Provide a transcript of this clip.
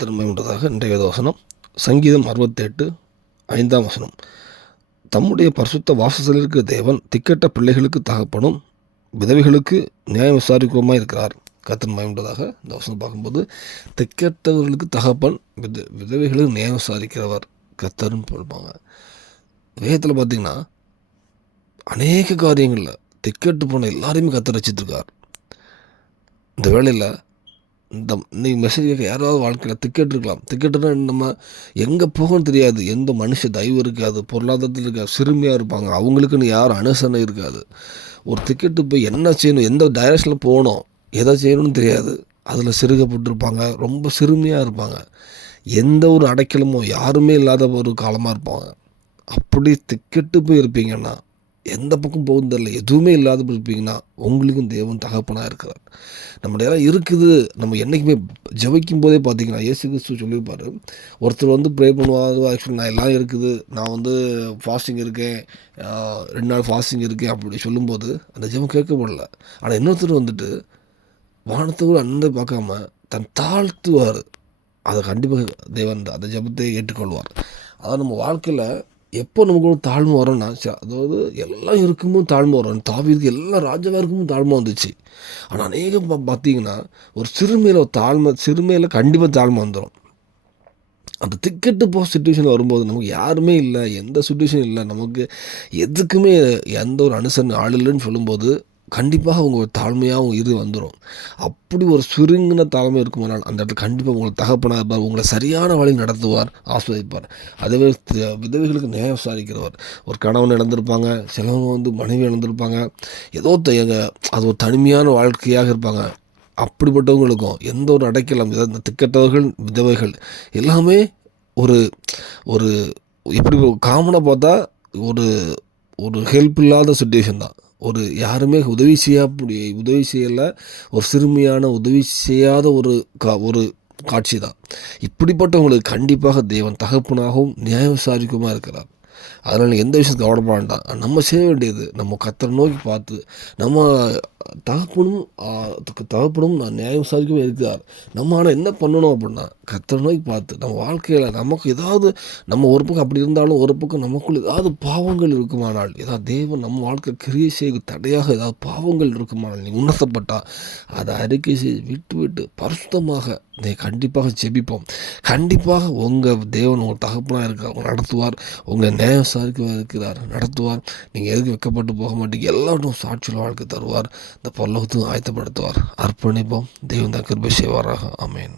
திறமை உண்டதாக இன்றைய வசனம் சங்கீதம் 68 5ஆம் வசனம். தம்முடைய பரிசுத்த வாசஸ்தலத்தில் இருக்கிற தேவன் திக்கட்ட பிள்ளைகளுக்கு தகப்பனும் விதவைகளுக்கு நியாயம் விசாரிக்கிறோமா இருக்கிறார். கர்த்தர் மகிமை உண்டதாக. இந்த வசனம் பார்க்கும்போது திக்கட்டவர்களுக்கு தகப்பன், விதவைகளுக்கு நியாயம் விசாரிக்கிறவர் கர்த்தர்னு சொல்லுவாங்க. வேதத்தில் பார்த்திங்கன்னா அநேக காரியங்களில் திக்கட்டு போன எல்லாரையுமே கர்த்தர் ரட்சித்திருக்கார். இந்த வேளையில் இன்னைக்கு மெசேஜ் கேட்க யாராவது வாழ்க்கையில் திக்கெட் இருக்கலாம். திக்கெட்டுனா நம்ம எங்கே போகணும்னு தெரியாது, எந்த மனுஷ தயவு இருக்காது, பொருளாதாரத்தில் இருக்காது, சிறுமியாக இருப்பாங்க, அவங்களுக்குன்னு யாரும் அனுசரணை இருக்காது. ஒரு திக்கெட்டு போய் என்ன செய்யணும், எந்த டைரக்ஷனில் போகணும், எதை செய்யணும்னு தெரியாது. அதில் சிறுகப்பட்டிருப்பாங்க, ரொம்ப சிறுமியாக இருப்பாங்க, எந்த ஒரு அடைக்கலமோ யாருமே இல்லாத ஒரு காலமாக இருப்பாங்க. அப்படி திக்கெட்டு போய் இருப்பீங்கன்னா, எந்த பக்கம் போகும் தெரியல, எதுவுமே இல்லாத இருப்பீங்கன்னா உங்களுக்கும் தேவன் தகப்பனாக இருக்கிறார். நம்முடைய இருக்குது. நம்ம என்றைக்குமே ஜெபிக்கும் போதே பார்த்தீங்கன்னா இயேசு கிறிஸ்து சொல்லியிருப்பார். ஒருத்தர் ப்ரே பண்ணுவார், ஆக்சுவலி நான் எல்லாம் இருக்குது, நான் ஃபாஸ்டிங் இருக்கேன், 2 நாள் ஃபாஸ்டிங் இருக்கேன் அப்படி சொல்லும்போது அந்த ஜெபம் கேட்கப்படல. ஆனால் இன்னொருத்தர் வானத்தை கூட அண்ணன் பார்க்காம தன் தாழ்த்துவார். அதை கண்டிப்பாக தேவன் அந்த ஜெபத்தை ஏற்றுக்கொள்வார். அதாவது நம்ம வாழ்க்கையில் எப்போ நமக்கு ஒரு தாழ்மை வரோம்னா, அதாவது எல்லாம் இருக்கும்போது தாழ்மை வரும். தாவீதுக்கு எல்லா ராஜாவாக இருக்கும்போது தாழ்மை வந்துச்சு. ஆனால் அநேகம் பார்த்தீங்கன்னா ஒரு சிறுமையில் கண்டிப்பாக தாழ்மை வந்துடும். அந்த திக்கெட்டு சுச்சுவேஷன் வரும்போது நமக்கு யாருமே இல்லை, எந்த சுச்சுவேஷன் இல்லை, நமக்கு எதுக்குமே எந்த ஒரு அனுசரணை ஆள் இல்லைன்னு சொல்லும்போது கண்டிப்பாக அவங்க ஒரு தாழ்மையாக வந்துடும். அப்படி ஒரு சுருங்கின தாழ்மை இருக்குமானால் அந்த இடத்துல கண்டிப்பாக உங்களுக்கு தகப்பனாக இருப்பார், உங்களை சரியான வழி நடத்துவார், ஆஸ்வதிப்பார். அதுவே விதவைகளுக்கு நியாயம் விசாரிக்கிறவர். ஒரு கணவன் இழந்திருப்பாங்க, சிலவங்க மனைவி இழந்திருப்பாங்க, ஏதோ அது ஒரு தனிமையான வாழ்க்கையாக இருப்பாங்க. அப்படிப்பட்டவங்களுக்கும் எந்த ஒரு அடைக்கலம், இந்த திக்கட்டவர்கள் விதவைகள் எல்லாமே ஒரு ஒரு எப்படி காமனாக பார்த்தா ஒரு ஒரு ஹெல்ப் இல்லாத சுச்சுவேஷன் தான். யாருமே உதவி செய்யலை, ஒரு சிறுமியான உதவி செய்யாத ஒரு காட்சி தான். இப்படிப்பட்டவங்களுக்கு கண்டிப்பாக தேவன் தகப்பனாகவும் நியாய விசாரிக்குமா இருக்கிறார். அதனால் எந்த விஷயத்துக்கு கவலைப்பட வேண்டாம். நம்ம செய்ய வேண்டியது நம்ம கர்த்தரை நோக்கி பார்த்து, நம்ம தகப்பனும் நான் நியாயம் விசாரிக்கவே இருக்கிறார். நம்ம ஆனால் என்ன பண்ணணும் அப்படின்னா கர்த்தரை நோக்கி பார்த்து நம்ம வாழ்க்கையில் நமக்கு ஏதாவது நம்ம ஒரு பக்கம் அப்படி இருந்தாலும் ஒரு பக்கம் நமக்குள்ள ஏதாவது பாவங்கள் இருக்குமானால், ஏதாவது தேவன் நம்ம வாழ்க்கை கிரியை செய்ய தடையாக ஏதாவது பாவங்கள் இருக்குமானால் நீ உணர்த்தப்பட்டால் அதை அறிக்கை செய்து விட்டு பரிசுத்தமாக நீ கண்டிப்பாக ஜெபிப்போம். கண்டிப்பாக உங்கள் தேவன் உங்கள் தகப்பனாக இருக்கிறார், உங்களை நடத்துவார், உங்களை நியாயம் விசாரிக்க இருக்கிறார், நடத்துவார். நீங்கள் எதுக்கு வெக்கப்பட்டு போக மாட்டீங்க, எல்லாரும் சாட்சியில் வாழ்க்கை தருவார், இந்த பரலோகத்தையும் ஆயத்தப்படுத்துவார். அர்ப்பணிப்போம். தேவன் தான் கிருபை செய்வாராக. ஆமென்.